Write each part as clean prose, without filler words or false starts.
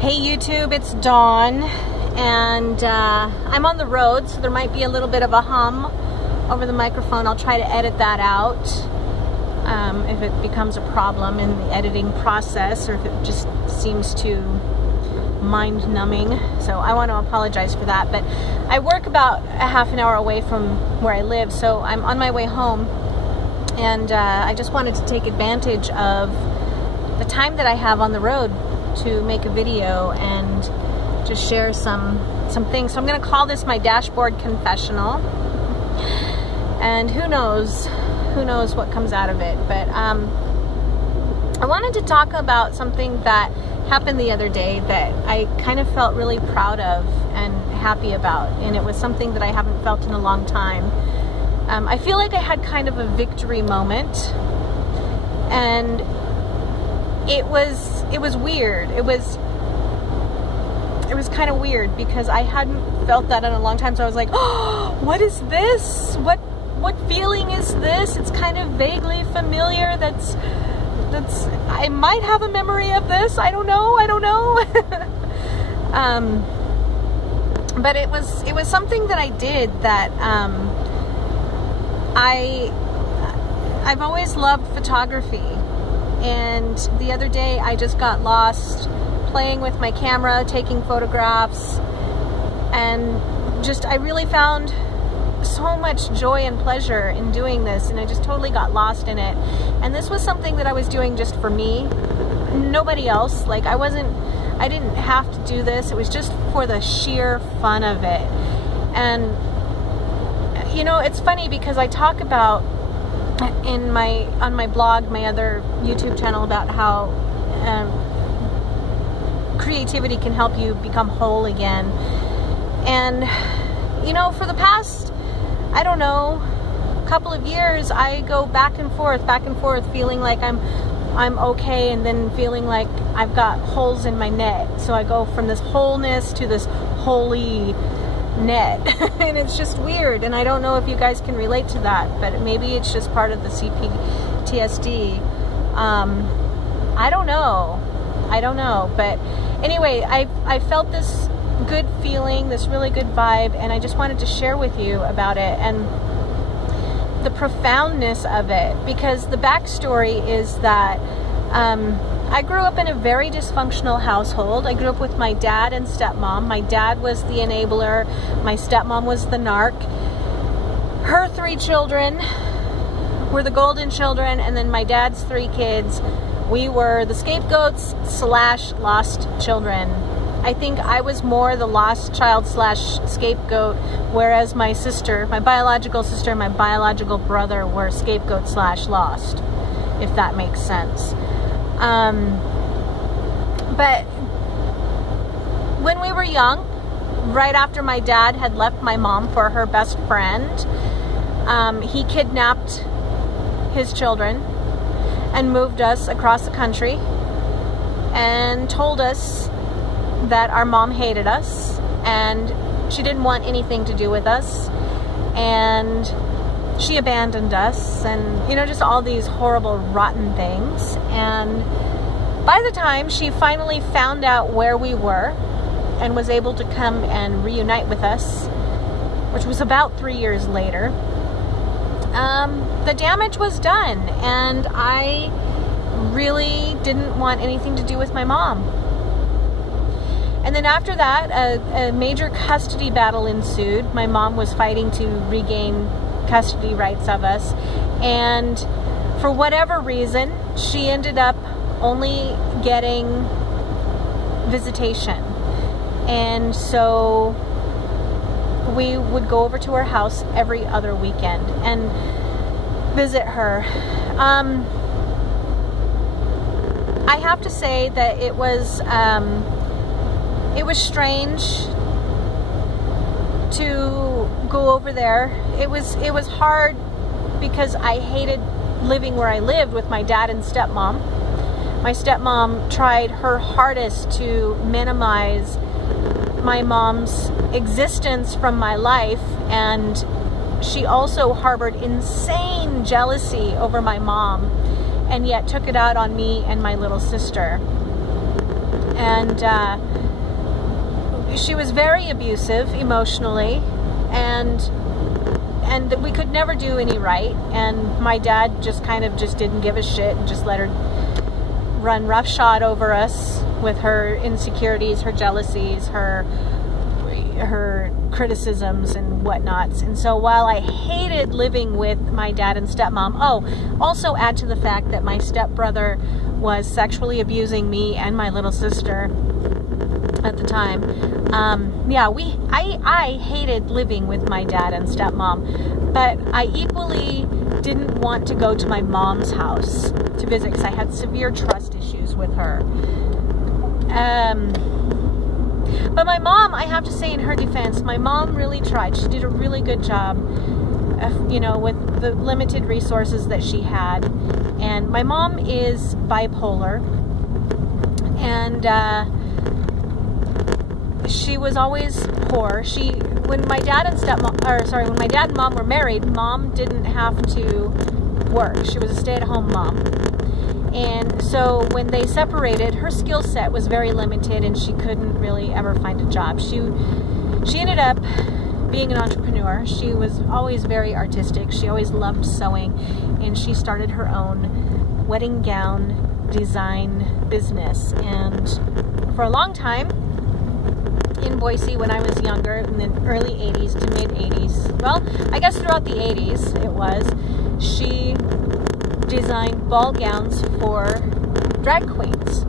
Hey YouTube, it's Dawn, and I'm on the road, so there might be a little bit of a hum over the microphone. I'll try to edit that out if it becomes a problem in the editing process, or if it just seems too mind-numbing. So I want to apologize for that, but I work about a half an hour away from where I live, so I'm on my way home, and I just wanted to take advantage of the time that I have on the road to make a video and just share some things. So I'm going to call this my dashboard confessional, and who knows what comes out of it. But I wanted to talk about something that happened the other day that I kind of felt really proud of and happy about, and it was something that I haven't felt in a long time. I feel like I had kind of a victory moment, and it was weird. It was kind of weird because I hadn't felt that in a long time. So I was like, oh, what is this? What feeling is this? It's kind of vaguely familiar. That's I might have a memory of this. I don't know. But it was something that I did that I've always loved photography. And the other day I just got lost playing with my camera, taking photographs, and I really found so much joy and pleasure in doing this, and I just totally got lost in it. And this was something that I was doing just for me, nobody else. Like I didn't have to do this. It was just for the sheer fun of it. And you know, it's funny because I talk about on my blog, my other YouTube channel, about how creativity can help you become whole again. And you know, for the past, I don't know, couple of years, I go back and forth, feeling like I'm okay, and then feeling like I've got holes in my net. So I go from this wholeness to this holy net. And it's just weird, and I don't know if you guys can relate to that, but maybe it's just part of the CPTSD. I don't know, but anyway, I felt this good feeling, this really good vibe, and I just wanted to share with you about it and the profoundness of it, because the backstory is that I grew up in a very dysfunctional household. I grew up with my dad and stepmom. My dad was the enabler. My stepmom was the narc. Her 3 children were the golden children, and then my dad's 3 kids, we were the scapegoats / lost children. I think I was more the lost child / scapegoat, whereas my sister, my biological sister, and my biological brother were scapegoat / lost, if that makes sense. But when we were young, right after my dad had left my mom for her best friend, he kidnapped his children and moved us across the country and told us that our mom hated us and she didn't want anything to do with us, and she abandoned us, and you know, just all these horrible, rotten things. And by the time she finally found out where we were and was able to come and reunite with us, which was about 3 years later, the damage was done, and I really didn't want anything to do with my mom. And then after that, a major custody battle ensued. My mom was fighting to regain custody rights of us, and for whatever reason, she ended up only getting visitation. And so we would go over to her house every other weekend and visit her. I have to say that it was strange to go over there. It was hard because I hated living where I lived with my dad and stepmom. My stepmom tried her hardest to minimize my mom's existence from my life, and she also harbored insane jealousy over my mom, and yet took it out on me and my little sister. And she was very abusive emotionally, and we could never do any right. And my dad just didn't give a shit and just let her run roughshod over us with her insecurities, her jealousies, her criticisms and whatnots. And so while I hated living with my dad and stepmom, also add to the fact that my stepbrother was sexually abusing me and my little sister at the time. I hated living with my dad and stepmom, but I equally didn't want to go to my mom's house to visit because I had severe trust issues with her. But my mom, I have to say in her defense, my mom really tried. She did a really good job, with the limited resources that she had. And my mom is bipolar, and she was always poor. When my dad and mom were married, mom didn't have to work. She was a stay-at-home mom. And so when they separated, her skill set was very limited and she couldn't really ever find a job. She ended up being an entrepreneur. She was always very artistic. She always loved sewing, and she started her own wedding gown design business. And for a long time in Boise, when I was younger, in the early 80s to mid 80s, well, I guess throughout the 80s it was, she designed ball gowns for drag queens.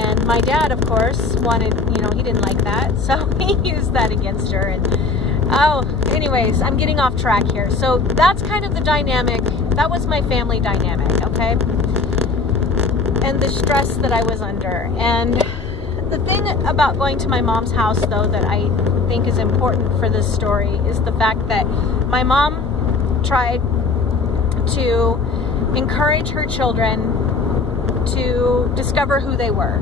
And my dad, of course, he didn't like that, so he used that against her. And anyways, I'm getting off track here. So that's kind of the dynamic. That was my family dynamic, okay? And the stress that I was under. And the thing about going to my mom's house, though, that I think is important for this story is the fact that my mom tried to encourage her children to discover who they were.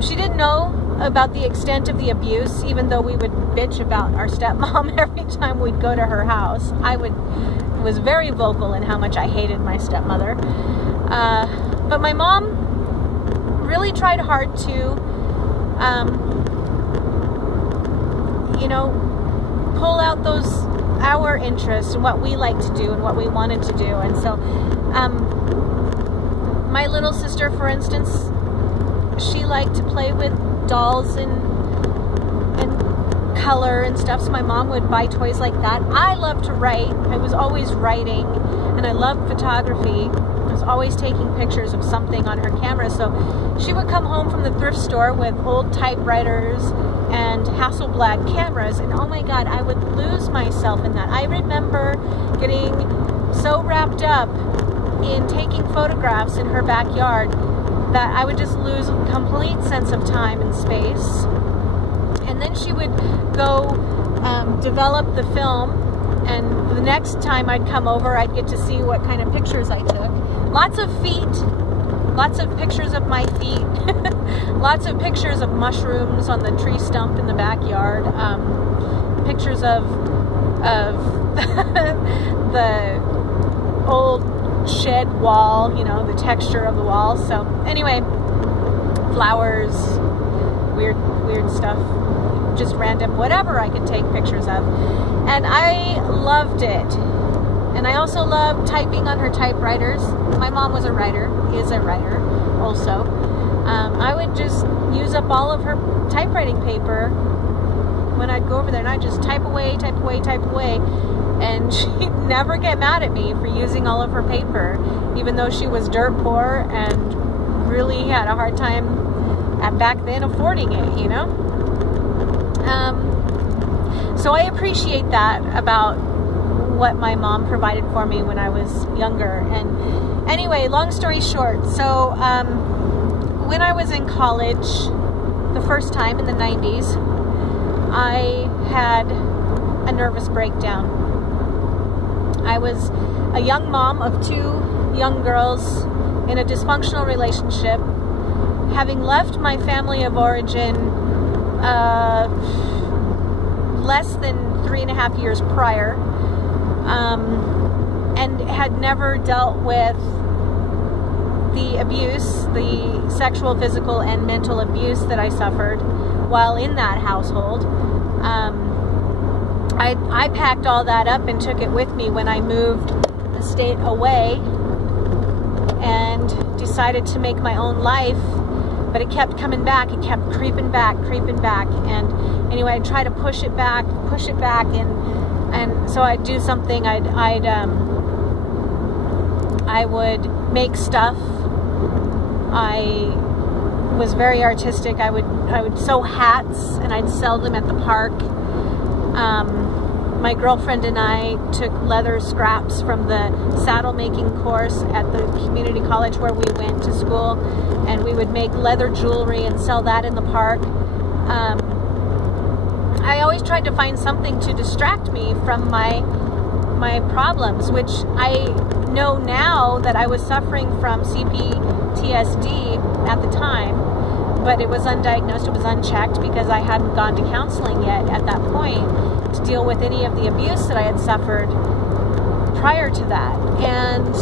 She didn't know about the extent of the abuse, even though we would bitch about our stepmom every time we'd go to her house. I was very vocal in how much I hated my stepmother. But my mom really tried hard to, pull out our interests and what we like to do and what we wanted to do. And so, my little sister, for instance, she liked to play with dolls and color and stuff, so my mom would buy toys like that. I loved to write. I was always writing, and I loved photography. I was always taking pictures of something on her camera. So she would come home from the thrift store with old typewriters and Hasselblad cameras, and oh my God, I would lose myself in that. I remember getting so wrapped up in taking photographs in her backyard that I would just lose a complete sense of time and space. And then she would go develop the film, and the next time I'd come over, I'd get to see what kind of pictures I took. Lots of feet, lots of pictures of my feet, lots of pictures of mushrooms on the tree stump in the backyard, pictures of the old shed wall, the texture of the wall. So anyway, flowers, weird stuff, just random, whatever I could take pictures of. And I loved it. And I also loved typing on her typewriters. My mom was a writer, is a writer also. I would just use up all of her typewriting paper when I'd go over there, and I'd just type away. And she'd never get mad at me for using all of her paper, even though she was dirt poor and really had a hard time back then affording it, So I appreciate that about what my mom provided for me when I was younger. And anyway, long story short, so when I was in college the first time in the 90s, I had a nervous breakdown. I was a young mom of 2 young girls in a dysfunctional relationship, having left my family of origin less than 3.5 years prior, and had never dealt with the abuse, the sexual, physical, and mental abuse that I suffered while in that household. I packed all that up and took it with me when I moved the state away and decided to make my own life, but it kept coming back. It kept creeping back. And anyway, I'd try to push it back, and so I'd do something. I would make stuff. I was very artistic. I would sew hats and I'd sell them at the park. My girlfriend and I took leather scraps from the saddle making course at the community college where we went to school, and we would make leather jewelry and sell that in the park. I always tried to find something to distract me from my problems, which I know now that I was suffering from CPTSD at the time, but it was undiagnosed, it was unchecked, because I hadn't gone to counseling yet at that point to deal with any of the abuse that I had suffered prior to that. And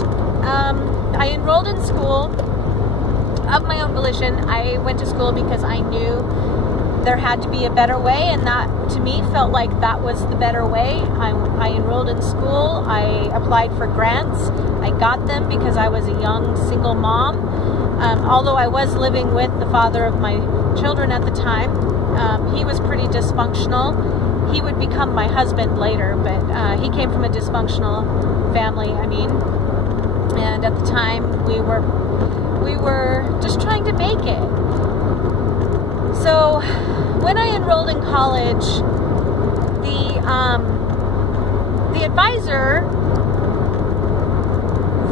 I enrolled in school of my own volition. I went to school because I knew there had to be a better way, and that to me felt like that was the better way. I enrolled in school. I applied for grants. I got them because I was a young single mom. Although I was living with the father of my children at the time, he was pretty dysfunctional. He would become my husband later, but he came from a dysfunctional family, and at the time we were just trying to make it. So when I enrolled in college, the advisor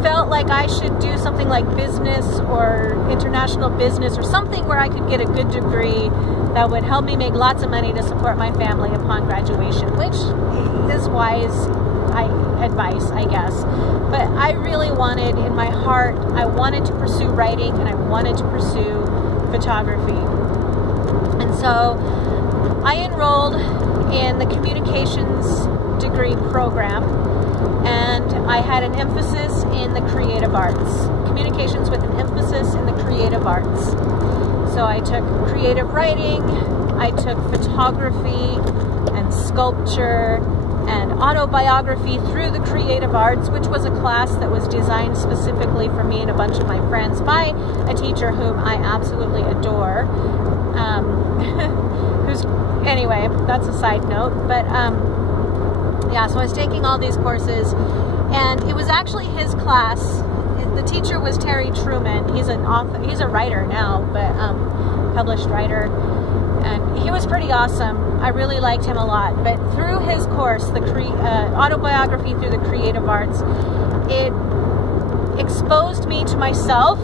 felt like I should do something like business or international business or something where I could get a good degree that would help me make lots of money to support my family upon graduation, which is wise advice, I guess. But I really wanted, in my heart, I wanted to pursue writing and I wanted to pursue photography. And so I enrolled in the communications degree program, and I had an emphasis in the creative arts. Communications with an emphasis in the creative arts. So I took creative writing, I took photography and sculpture and autobiography through the creative arts, which was a class that was designed specifically for me and a bunch of my friends by a teacher whom I absolutely adore. Anyway, that's a side note, but yeah, so I was taking all these courses, and it was actually his class. The teacher was Terry Truman. He's an author, he's a writer now, but published writer, and he was pretty awesome. I really liked him a lot. But through his course, the autobiography through the creative arts, it exposed me to myself.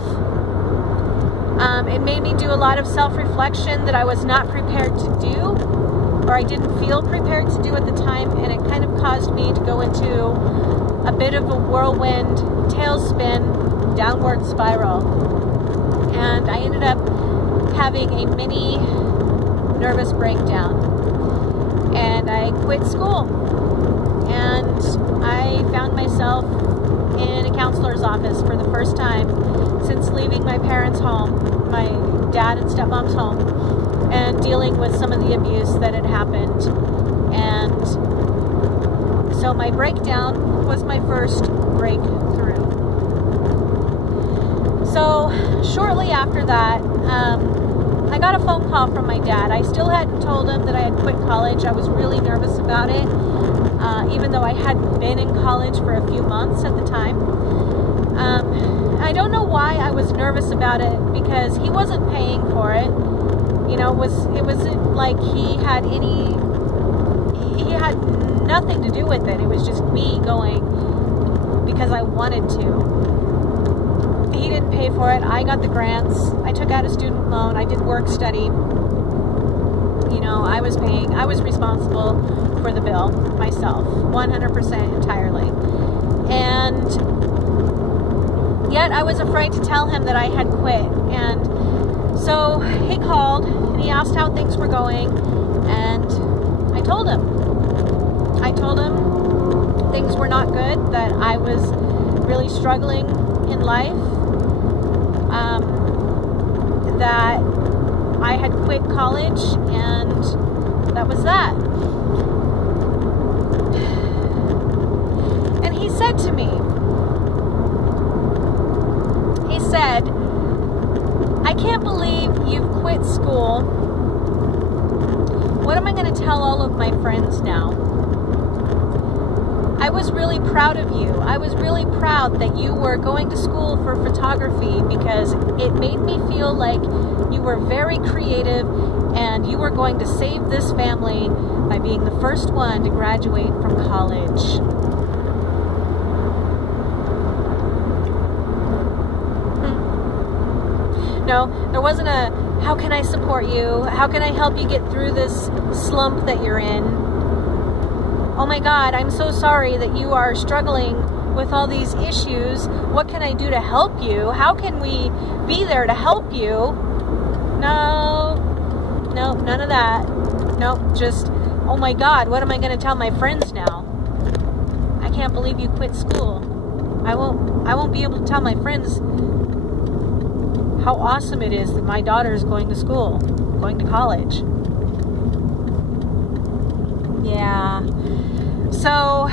It made me do a lot of self-reflection that I was not prepared to do, or I didn't feel prepared to do at the time, and it kind of caused me to go into a bit of a whirlwind, tailspin, downward spiral. And I ended up having a mini nervous breakdown, and I quit school, and I found myself in a counselor's office for the first time since leaving my parents' home, my dad and stepmom's home, and dealing with some of the abuse that had happened. And so my breakdown was my first breakthrough. So shortly after that, I got a phone call from my dad. I still hadn't told him that I had quit college. I was really nervous about it, even though I hadn't been in college for a few months at the time. I don't know why I was nervous about it, because he wasn't paying for it. You know, it wasn't like he had nothing to do with it. It was just me going because I wanted to. He didn't pay for it. I got the grants. I took out a student loan. I did work study. You know, I was paying. I was responsible for the bill myself, 100% entirely. And yet I was afraid to tell him that I had quit. And so he called and he asked how things were going, and I told him. I told him things were not good, that I was really struggling in life, that I had quit college, and that was that. And he said to me, he said, I can't believe you've quit school. What am I going to tell all of my friends now? I was really proud of you. I was really proud that you were going to school for photography, because it made me feel like you were very creative and you were going to save this family by being the first one to graduate from college. No, there wasn't a, how can I support you? How can I help you get through this slump that you're in? Oh my God, I'm so sorry that you are struggling with all these issues. What can I do to help you? How can we be there to help you? No, none of that. Nope, just, oh my God, what am I going to tell my friends now? I can't believe you quit school. I won't be able to tell my friends how awesome it is that my daughter is going to school, going to college. Yeah. So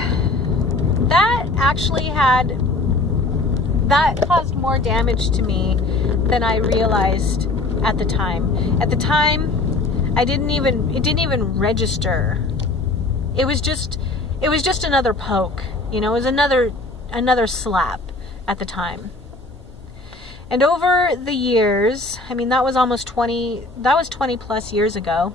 that actually that caused more damage to me than I realized at the time. At the time, it didn't even register. It was just another poke, you know, it was another slap at the time. And over the years, I mean, that was 20 plus years ago.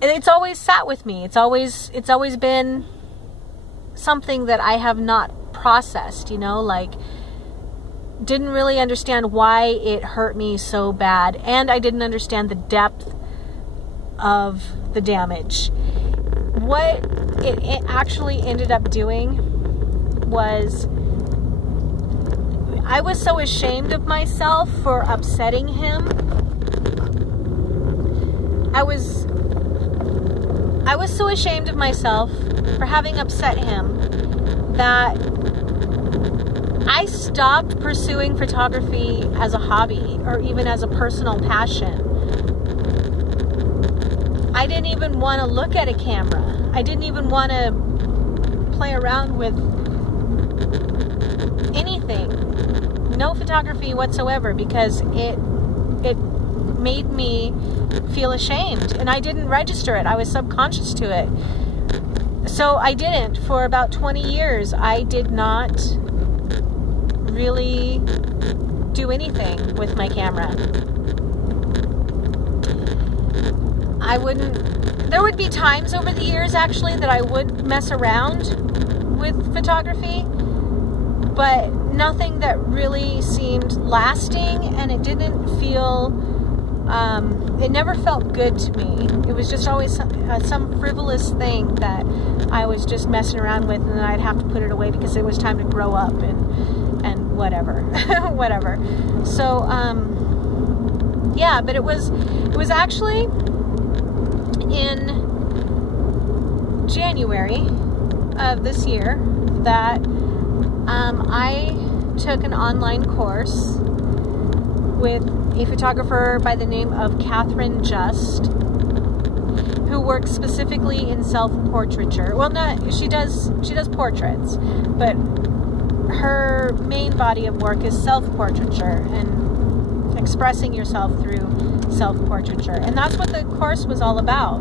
It's always sat with me. It's always been something that I have not processed, you know, like, didn't really understand why it hurt me so bad. And I didn't understand the depth of the damage. What it actually ended up doing was, I was so ashamed of myself for upsetting him. I was so ashamed of myself for having upset him that I stopped pursuing photography as a hobby or even as a personal passion. I didn't even want to look at a camera. I didn't even want to play around with anything. No photography whatsoever, because it made me feel ashamed, and I didn't register it. I was subconscious to it. So I didn't. For about 20 years, I did not really do anything with my camera. There would be times over the years, actually, that I would mess around with photography, but nothing that really seemed lasting, and it didn't feel, it never felt good to me. It was just always some frivolous thing that I was just messing around with, and then I'd have to put it away because it was time to grow up and whatever, whatever. So, yeah, but it was actually in January of this year that I took an online course with a photographer by the name of Catherine Just, who works specifically in self-portraiture. Well, she does portraits, but her main body of work is self-portraiture and expressing yourself through self-portraiture. And that's what the course was all about.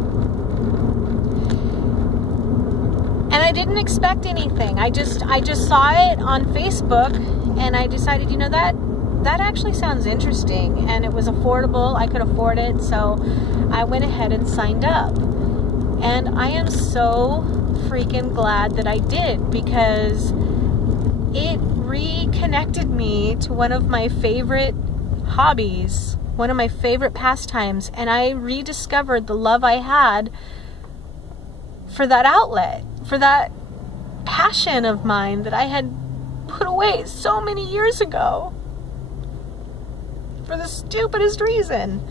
And I didn't expect anything. I just saw it on Facebook, and I decided, you know, that actually sounds interesting, and it was affordable. I could afford it, so I went ahead and signed up. And I am so freaking glad that I did, because it reconnected me to one of my favorite hobbies, one of my favorite pastimes, and I rediscovered the love I had for that outlet, for that passion of mine that I had put away so many years ago for the stupidest reason.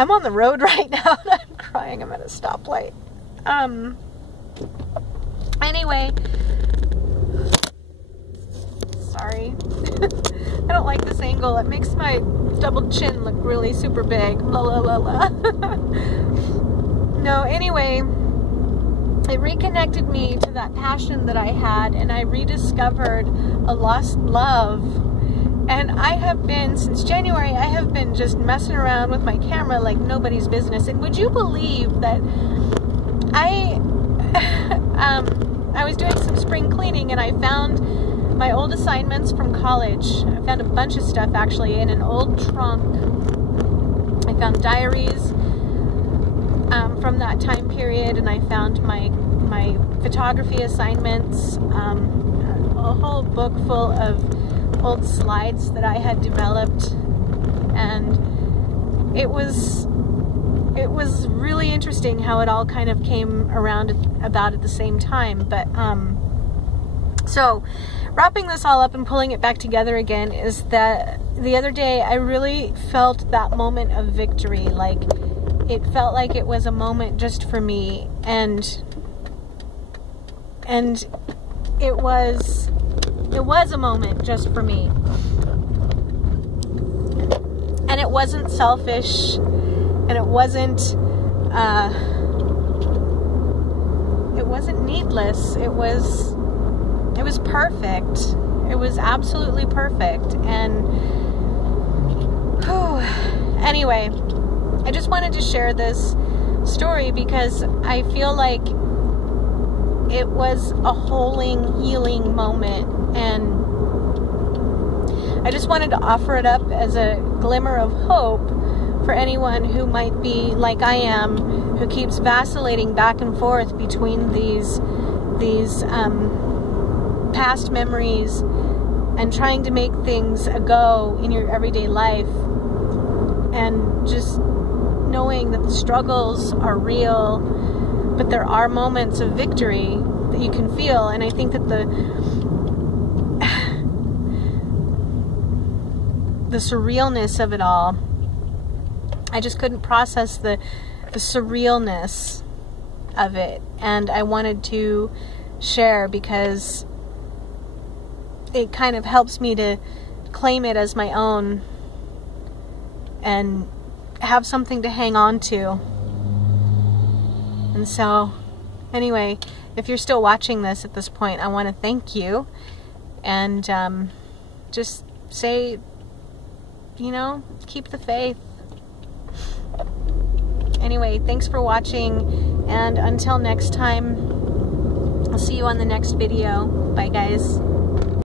I'm on the road right now and I'm crying. I'm at a stoplight. Anyway, sorry. I don't like this angle. It makes my double chin look really super big. Blah, blah, blah, blah. No, anyway, it reconnected me to that passion that I had, and I rediscovered a lost love. And I have been, since January, I have been just messing around with my camera like nobody's business. And would you believe that I was doing some spring cleaning and I found my old assignments from college. I found a bunch of stuff actually in an old trunk. I found diaries from that time period, and I found my photography assignments, a whole book full of old slides that I had developed, and it was really interesting how it all kind of came around about at the same time. But so wrapping this all up and pulling it back together again is that the other day I really felt that moment of victory. Like, it felt like it was a moment just for me, and it was a moment just for me. And it wasn't selfish, and it wasn't needless. It was perfect. It was absolutely perfect. And anyway, I just wanted to share this story because I feel like it was a healing moment, and I just wanted to offer it up as a glimmer of hope for anyone who might be like I am, who keeps vacillating back and forth between these past memories and trying to make things a go in your everyday life, and just knowing that the struggles are real, but there are moments of victory that you can feel. And I think that the surrealness of it all, I just couldn't process the surrealness of it, and I wanted to share because it kind of helps me to claim it as my own and have something to hang on to. And so anyway, if you're still watching this at this point, I want to thank you, and just say, keep the faith. Anyway, thanks for watching, and until next time, I'll see you on the next video. Bye, guys.